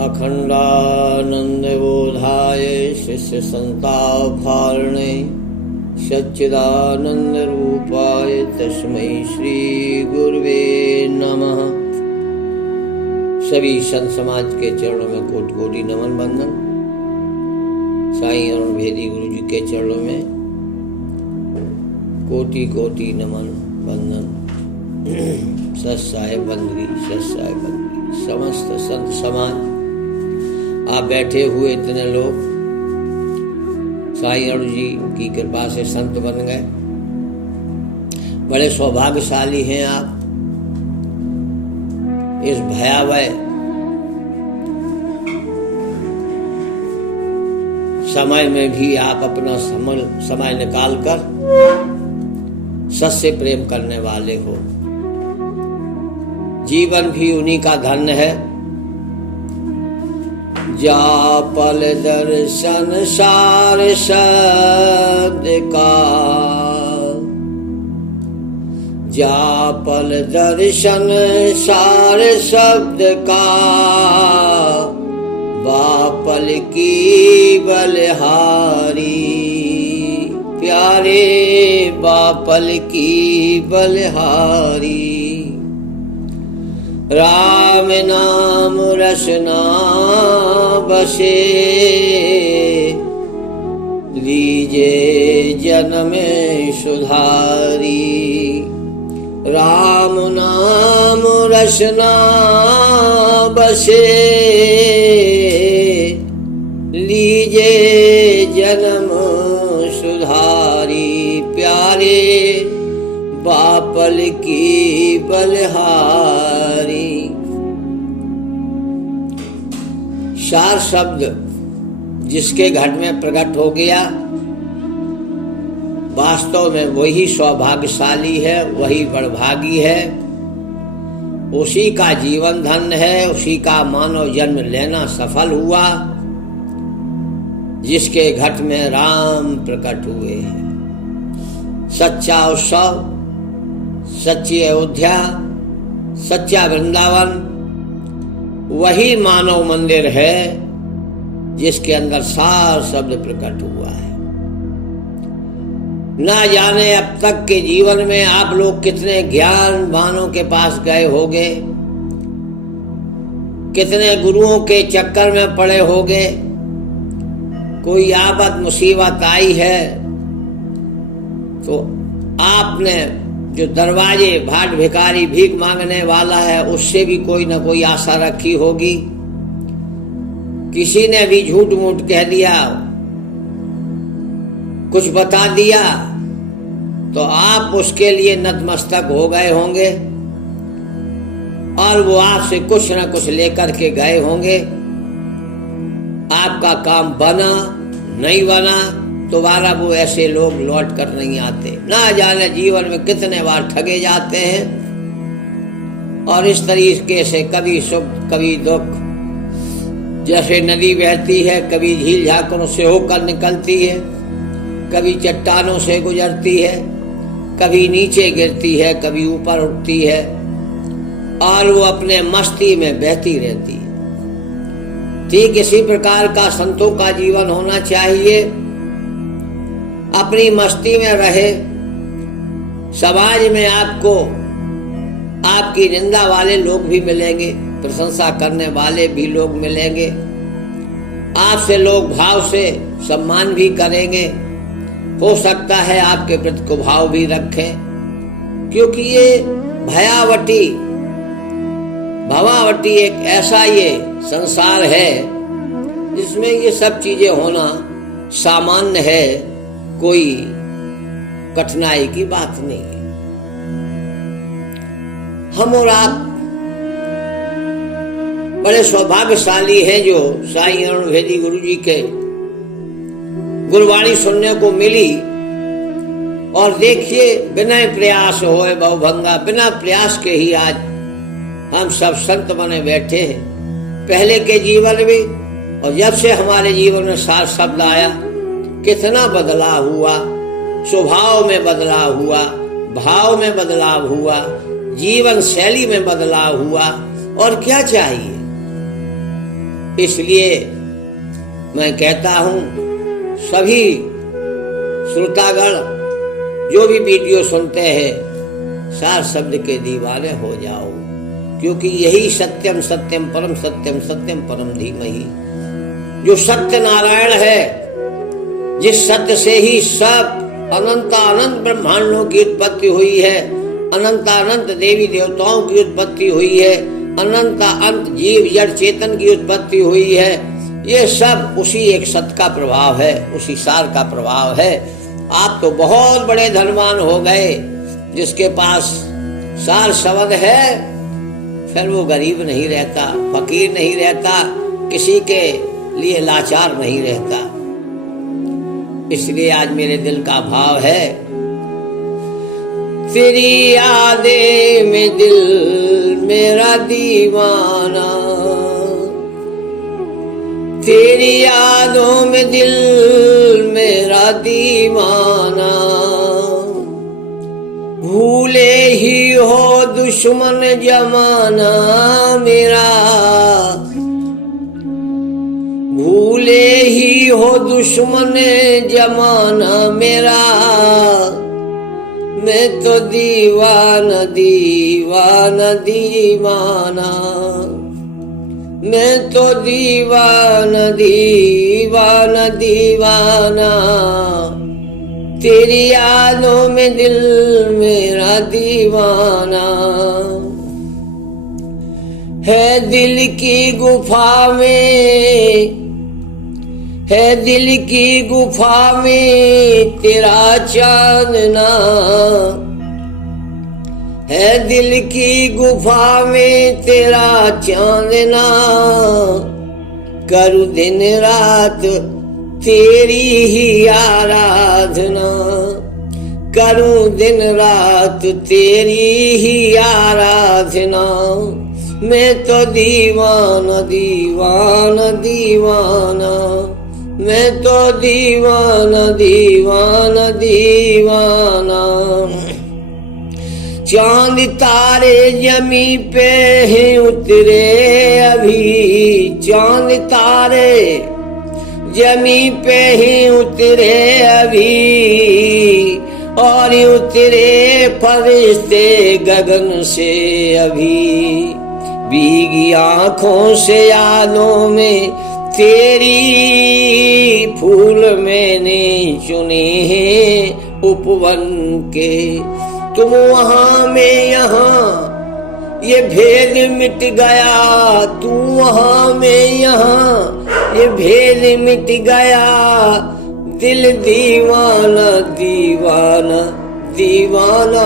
अखंडानंदबोधाय शिष्य संतापहारिणे सच्चिदानंदरूपाय तस्मै श्री गुरुवे नमः। सभी संत समाज के चरणों में कोटि कोटि नमन बंदन। साईं अरुण भेदी गुरु जी के चरणों में कोटि कोटि नमन बंदन। सत्साय बंदगी, सत्साय बंदगी। समस्त संत समाज आप बैठे हुए इतने लोग साईं अरुण जी की कृपा से संत बन गए। बड़े सौभाग्यशाली हैं आप। इस भयावह समय में भी आप अपना समय निकालकर सत से प्रेम करने वाले हो। जीवन भी उन्हीं का धन है। जा पल दर्शन सार शब्द का, जा पल दर्शन सार शब्द का, बापल की बलिहारी प्यारे, बापल की बलिहारी। राम नाम रसना बसे, लीजे जन्म सुधारी। राम नाम रसना बसे, लीजे जन्म सुधारी प्यारे, बापल की बलिहारी। सार शब्द जिसके घट में प्रकट हो गया, वास्तव में वही सौभाग्यशाली है, वही बड़भागी है। उसी का जीवन धन है, उसी का मानव जन्म लेना सफल हुआ, जिसके घट में राम प्रकट हुए हैं। सच्चा उत्सव, सच्ची अयोध्या, सच्चा वृंदावन वही मानव मंदिर है जिसके अंदर सार शब्द प्रकट हुआ है। ना जाने अब तक के जीवन में आप लोग कितने ज्ञानवानों के पास गए होंगे, कितने गुरुओं के चक्कर में पड़े होंगे। कोई आफत मुसीबत आई है तो आपने जो दरवाजे भाट भिखारी भीख मांगने वाला है उससे भी कोई ना कोई आशा रखी होगी। किसी ने भी झूठ मूठ कह दिया, कुछ बता दिया तो आप उसके लिए नतमस्तक हो गए होंगे और वो आपसे कुछ ना कुछ लेकर के गए होंगे। आपका काम बना नहीं बना, दोबारा वो ऐसे लोग लौट कर नहीं आते। ना जाने जीवन में कितने बार ठगे जाते हैं और इस तरीके से कभी सुख कभी दुख, जैसे नदी बहती है, कभी झील झांकों से होकर निकलती है, कभी चट्टानों से गुजरती है, कभी नीचे गिरती है, कभी ऊपर उठती है और वो अपने मस्ती में बहती रहती है। ठीक इसी प्रकार का संतों का जीवन होना चाहिए। अपनी मस्ती में रहे। समाज में आपको आपकी निंदा वाले लोग भी मिलेंगे, प्रशंसा करने वाले भी लोग मिलेंगे। आपसे लोग भाव से सम्मान भी करेंगे। हो सकता है आपके प्रति को भाव भी रखें, क्योंकि ये भवावटी एक ऐसा ये संसार है जिसमें ये सब चीजें होना सामान्य है, कोई कठिनाई की बात नहीं है। हम और आप बड़े सौभाग्यशाली हैं जो साईं अरुण भेदी गुरु जी के गुरबाणी सुनने को मिली। और देखिए, बिना प्रयास होए बहुभंगा, बिना प्रयास के ही आज हम सब संत बने बैठे हैं। पहले के जीवन में और जब से हमारे जीवन में सार शब्द आया, कितना बदलाव हुआ। स्वभाव में बदलाव हुआ, भाव में बदलाव हुआ, जीवन शैली में बदलाव हुआ। और क्या चाहिए? इसलिए मैं कहता हूं सभी श्रोतागण जो भी वीडियो सुनते हैं सार शब्द के दीवाने हो जाओ, क्योंकि यही सत्यम सत्यम परम सत्यम सत्यम परम धीमहि, जो सत्य नारायण है, जिस सत्य से ही सब अनंत अनंत ब्रह्मांडों की उत्पत्ति हुई है, अनंत अनंत देवी देवताओं की उत्पत्ति हुई है, अनंत अनंत जीव जड़ चेतन की उत्पत्ति हुई है। ये सब उसी एक सत्य का प्रभाव है, उसी सार का प्रभाव है। आप तो बहुत बड़े धनवान हो गए, जिसके पास सार शब्द है फिर वो गरीब नहीं रहता, फकीर नहीं रहता, किसी के लिए लाचार नहीं रहता। इसलिए आज मेरे दिल का भाव है, तेरी यादें में दिल मेरा दीवाना, तेरी यादों में दिल मेरा दीवाना, भूले ही हो दुश्मन जमाना मेरा, भूले ही हो दुश्मन जमाना मेरा, मैं तो दीवाना दीवाना दीवाना, मैं तो दीवाना दीवाना दीवाना, तेरी यादों में दिल मेरा दीवाना है। दिल की गुफा में है, दिल की गुफा में तेरा चांदना है, दिल की गुफा में तेरा चांदना, करूं दिन रात तेरी ही आराधना, करूं दिन रात तेरी ही आराधना, मैं तो दीवाना दीवाना दीवाना, मैं तो दीवाना दीवाना दीवाना। चांद तारे जमी पे हैं उतरे अभी, चांद तारे जमी पे ही उतरे अभी, और उतरे फरिश्ते गगन से अभी, भीगी आंखों से यादों में तेरी फूल मैंने चुने हैं उपवन के, तुम वहां में यहाँ ये भेद मिट गया, तू वहां में यहाँ ये भेद मिट गया, दिल दीवाना दीवाना दीवाना,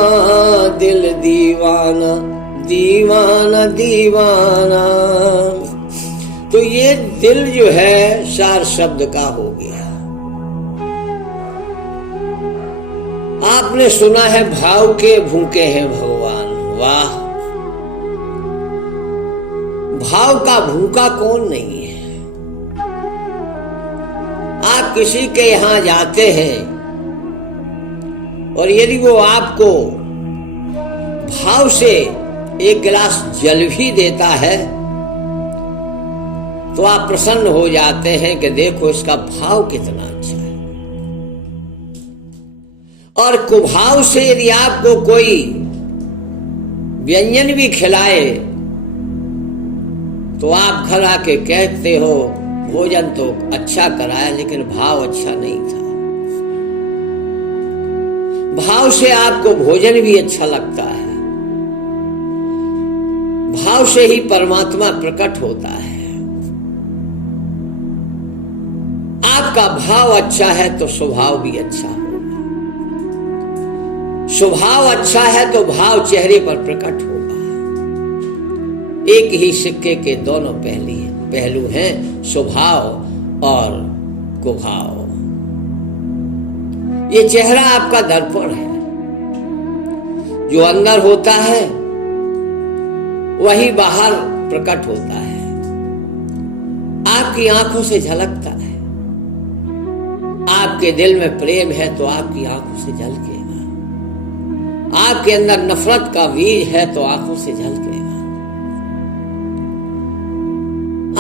दिल दीवाना दीवाना दीवाना। तो ये दिल जो है सार शब्द का हो गया। आपने सुना है भाव के भूखे हैं भगवान, वाह, भाव का भूखा कौन नहीं है। आप किसी के यहां जाते हैं और यदि वो आपको भाव से एक गिलास जल भी देता है तो आप प्रसन्न हो जाते हैं कि देखो इसका भाव कितना अच्छा है। और कुभाव से यदि आपको कोई व्यंजन भी खिलाए तो आप घर आके कहते हो भोजन तो अच्छा कराया लेकिन भाव अच्छा नहीं था। भाव से आपको भोजन भी अच्छा लगता है, भाव से ही परमात्मा प्रकट होता है। आपका भाव अच्छा है तो स्वभाव भी अच्छा होगा, स्वभाव अच्छा है तो भाव चेहरे पर प्रकट होगा। एक ही सिक्के के दोनों पहलू हैं, स्वभाव और कुभाव। ये चेहरा आपका दर्पण है, जो अंदर होता है वही बाहर प्रकट होता है, आपकी आंखों से झलकता है। आपके दिल में प्रेम है तो आपकी आंखों से झलकेगा, आपके अंदर नफरत का बीज है तो आंखों से झलकेगा।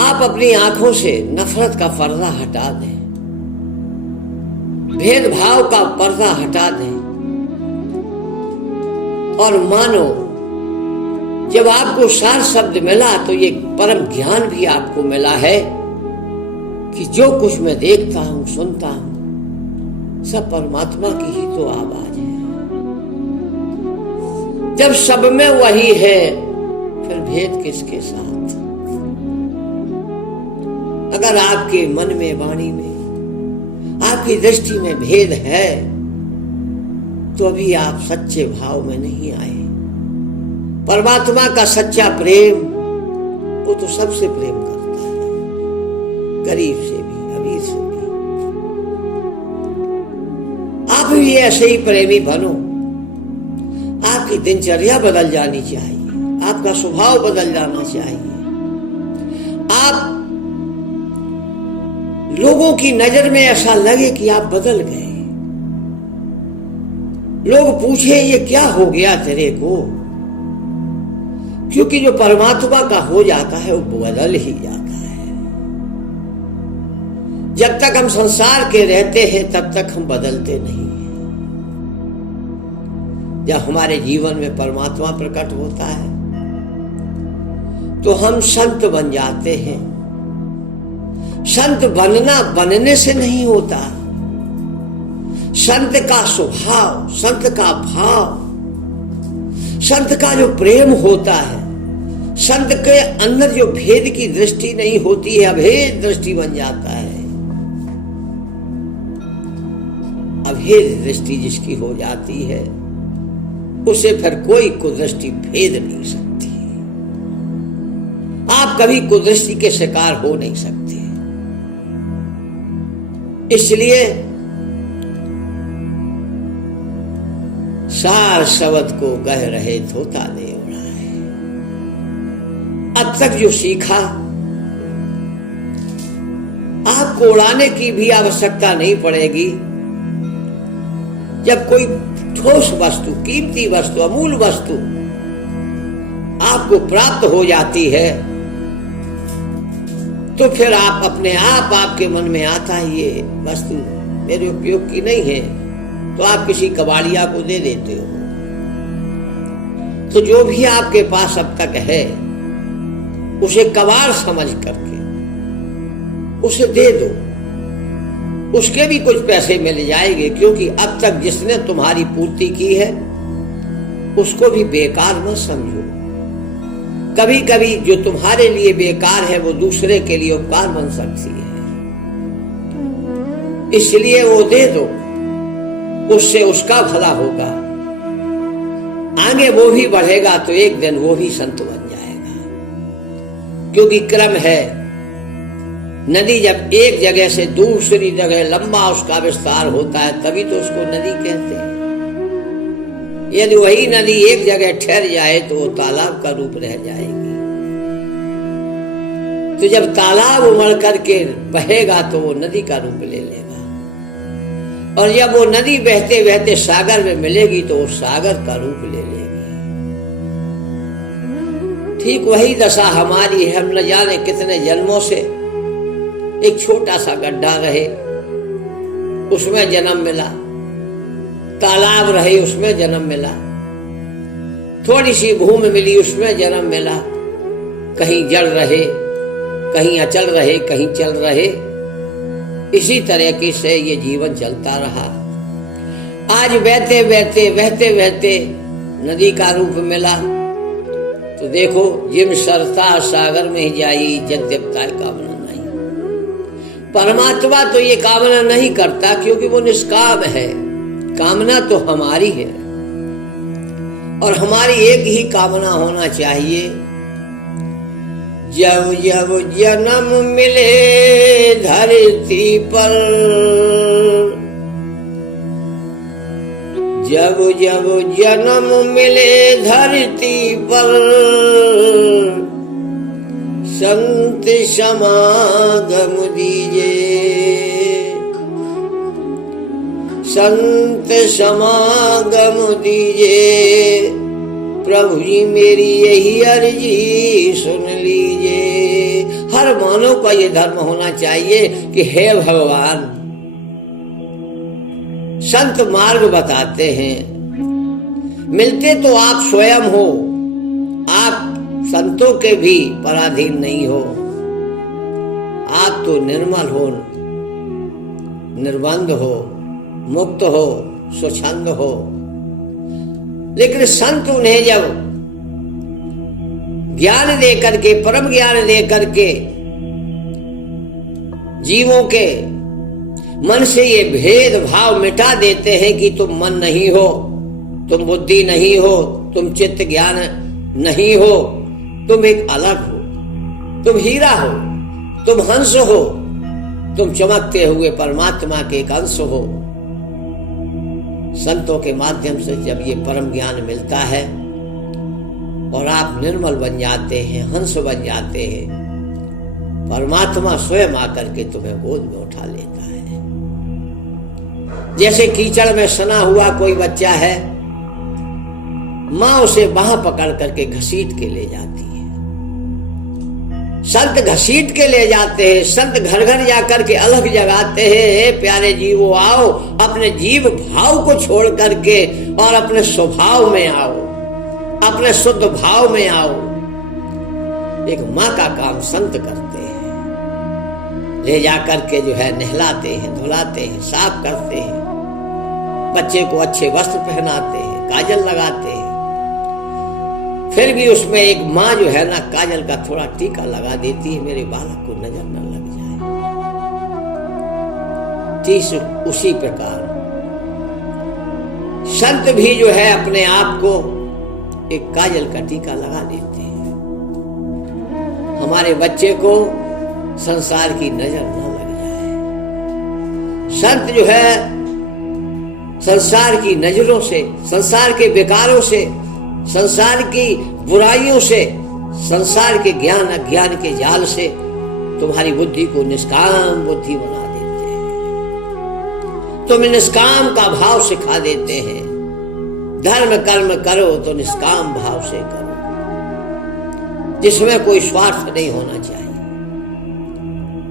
आप आप अपनी आंखों से नफरत का पर्दा हटा दें, भेदभाव का पर्दा हटा दें और मानो जब आपको सार शब्द मिला तो ये परम ज्ञान भी आपको मिला है कि जो कुछ मैं देखता हूं, सुनता हूं, सब परमात्मा की ही तो आवाज है। जब सब में वही है फिर भेद किसके साथ? अगर आपके मन में, वाणी में, आपकी दृष्टि में भेद है तो अभी आप सच्चे भाव में नहीं आए। परमात्मा का सच्चा प्रेम वो तो सबसे प्रेम करता है, गरीब से भी, अमीर से भी। आप भी ऐसे ही प्रेमी बनो। आपकी दिनचर्या बदल जानी चाहिए, आपका स्वभाव बदल जाना चाहिए। आप लोगों की नजर में ऐसा लगे कि आप बदल गए। लोग पूछे ये क्या हो गया तेरे को? क्योंकि जो परमात्मा का हो जाता है वो बदल ही जाता है। जब तक हम संसार के रहते हैं तब तक हम बदलते नहीं हैं। जब हमारे जीवन में परमात्मा प्रकट होता है तो हम संत बन जाते हैं। संत बनना बनने से नहीं होता। संत का स्वभाव, संत का भाव, संत का जो प्रेम होता है, संत के अंदर जो भेद की दृष्टि नहीं होती है, अभेद दृष्टि बन जाता है। अभेद दृष्टि जिसकी हो जाती है उसे फिर कोई कुदृष्टि भेद नहीं सकती। आप कभी कुदृष्टि के शिकार हो नहीं सकते। इसलिए सार शब्द को कह रहे धोता दे उड़ा है। अब तक जो सीखा आपको उड़ाने की भी आवश्यकता नहीं पड़ेगी। जब कोई ठोस वस्तु, कीमती वस्तु, अमूल वस्तु आपको प्राप्त हो जाती है तो फिर आप अपने आप आपके मन में आता है ये वस्तु मेरे उपयोग की नहीं है, तो आप किसी कबाड़िया को दे देते हो। तो जो भी आपके पास अब तक है उसे कबाड़ समझ करके उसे दे दो। उसके भी कुछ पैसे मिल जाएंगे, क्योंकि अब तक जिसने तुम्हारी पूर्ति की है उसको भी बेकार न समझो। कभी कभी जो तुम्हारे लिए बेकार है वो दूसरे के लिए उपकार बन सकती है, इसलिए वो दे दो, उससे उसका भला होगा। आगे वो भी बढ़ेगा तो एक दिन वो भी संत बन जाएगा। क्योंकि क्रम है, नदी जब एक जगह से दूसरी जगह लंबा उसका विस्तार होता है तभी तो उसको नदी कहते हैं। यदि वही नदी एक जगह ठहर जाए तो वो तालाब का रूप रह जाएगी। तो जब तालाब उमड़ करके बहेगा तो वो नदी का रूप ले लेगा, और जब वो नदी बहते बहते सागर में मिलेगी तो वो सागर का रूप ले लेगी। ठीक वही दशा हमारी है। हम न जाने कितने जन्मों से एक छोटा सा गड्ढा रहे उसमें जन्म मिला, तालाब रहे उसमें जन्म मिला, थोड़ी सी भूमि मिली उसमें जन्म मिला, कहीं जड़ रहे, कहीं अचल रहे, कहीं चल रहे। इसी तरह से ये जीवन चलता रहा। आज बहते बहते बहते बहते नदी का रूप मिला तो देखो, जिम सरता सागर में ही जाई जग देवता कामना नहीं। परमात्मा तो ये कामना नहीं करता क्योंकि वो निष्काम है। कामना तो हमारी है, और हमारी एक ही कामना होना चाहिए, जब जब जन्म मिले धरती पर, जब जब जन्म मिले धरती पर, संत समागम दीजिए, संत समागम दीजिए। प्रभु जी मेरी यही अर्जी सुन लीजिए। हर हर मानव का ये धर्म होना चाहिए कि हे भगवान, संत मार्ग बताते हैं, मिलते तो आप स्वयं हो, आप संतों के भी पराधीन नहीं हो, आप तो निर्मल हो, निर्बंध हो, मुक्त हो, स्वच्छंद हो। लेकिन संत उन्हें जब ज्ञान दे करके, परम ज्ञान दे करके जीवों के मन से ये भेद भाव मिटा देते हैं कि तुम मन नहीं हो, तुम बुद्धि नहीं हो, तुम चित्त ज्ञान नहीं हो, तुम एक अलग हो, तुम हीरा हो, तुम हंस हो, तुम चमकते हुए परमात्मा के एक अंश हो। संतों के माध्यम से जब ये परम ज्ञान मिलता है और आप निर्मल बन जाते हैं, हंस बन जाते हैं, परमात्मा स्वयं आकर के तुम्हें गोद में उठा लेता है। जैसे कीचड़ में सना हुआ कोई बच्चा है, मां उसे बाह पकड़ करके घसीट के ले जाती है। संत घसीट के ले जाते हैं, संत घर घर जाकर के अलग जगाते हैं, हे प्यारे जीवो आओ, अपने जीव भाव को छोड़ करके और अपने स्वभाव में आओ, अपने शुद्ध भाव में आओ। एक माँ का काम संत करते हैं, ले जाकर के जो है नहलाते हैं, धुलाते हैं, साफ करते हैं, बच्चे को अच्छे वस्त्र पहनाते हैं, काजल लगाते हैं। फिर भी उसमें एक माँ जो है ना काजल का थोड़ा टीका लगा देती है, मेरे बालक को नजर न लग जाए। ठीक उसी प्रकार संत भी जो है अपने आप को एक काजल का टीका लगा देते हैं, हमारे बच्चे को संसार की नजर न लग जाए। संत जो है संसार की नजरों से, संसार के विकारों से, संसार की बुराइयों से, संसार के ज्ञान अज्ञान के जाल से तुम्हारी बुद्धि को निष्काम बुद्धि बना देते हैं। तुम्हें निष्काम का भाव सिखा देते हैं। धर्म कर्म करो तो निष्काम भाव से करो, जिसमें कोई स्वार्थ नहीं होना चाहिए।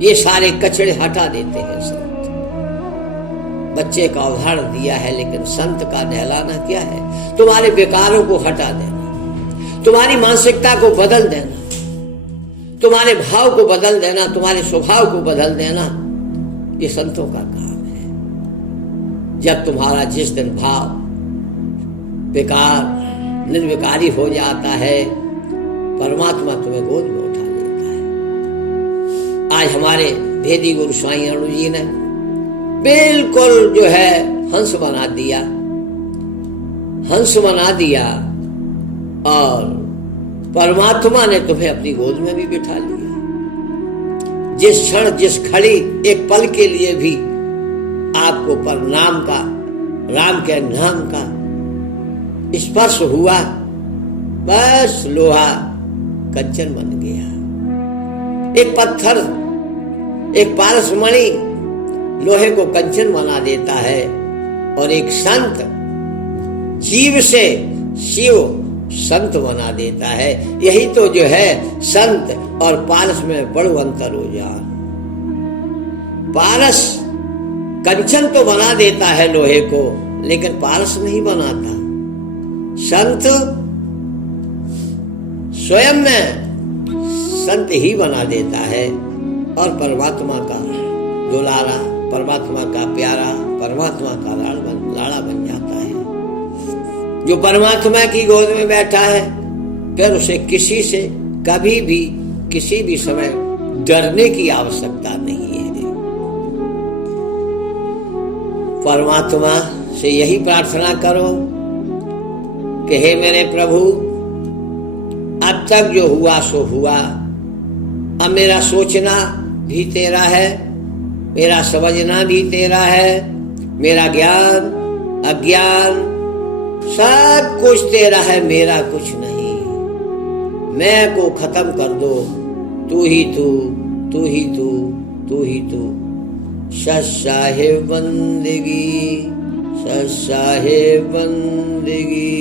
ये सारे कचड़े हटा देते हैं संत। बच्चे का उदाहरण दिया है, लेकिन संत का नहलाना क्या है? तुम्हारे विकारों को हटा देना, तुम्हारी मानसिकता को बदल देना, तुम्हारे भाव को बदल देना, तुम्हारे स्वभाव को बदल देना। ये संतों का काम है। जब तुम्हारा जिस दिन भाव बेकार निर्विकारी हो जाता है, परमात्मा तुम्हें गोद में उठा लेता है। आज हमारे भेदी गुरु स्वामी अणु जी ने बिल्कुल जो है हंस बना दिया, हंस बना दिया, और परमात्मा ने तुम्हें अपनी गोद में भी बिठा लिया। जिस क्षण, जिस घड़ी, एक पल के लिए भी आपको परनाम का, राम के नाम का स्पर्श हुआ, बस लोहा कंचन बन गया। एक पत्थर, एक पारसमणि लोहे को कंचन बना देता है, और एक संत जीव से शिव संत बना देता है। यही तो जो है संत और पारस में बड़ो अंतर हो जाए। पारस कंचन तो बना देता है लोहे को, लेकिन पारस नहीं बनाता। संत स्वयं में संत ही बना देता है, और परमात्मा का दुलारा, परमात्मा का प्यारा, परमात्मा का लाड़ा बन जाता है। जो परमात्मा की गोद में बैठा है, फिर उसे किसी से कभी भी किसी भी समय डरने की आवश्यकता नहीं है। परमात्मा से यही प्रार्थना करो कि हे मेरे प्रभु, अब तक जो हुआ सो हुआ, अब मेरा सोचना भी तेरा है, मेरा समझना भी तेरा है, मेरा ज्ञान अज्ञान सब कुछ तेरा है, मेरा कुछ नहीं। मैं को खत्म कर दो, तू ही तू, तू ही तू, तू ही तू। साहिब बंदगी, साहिब बंदगी।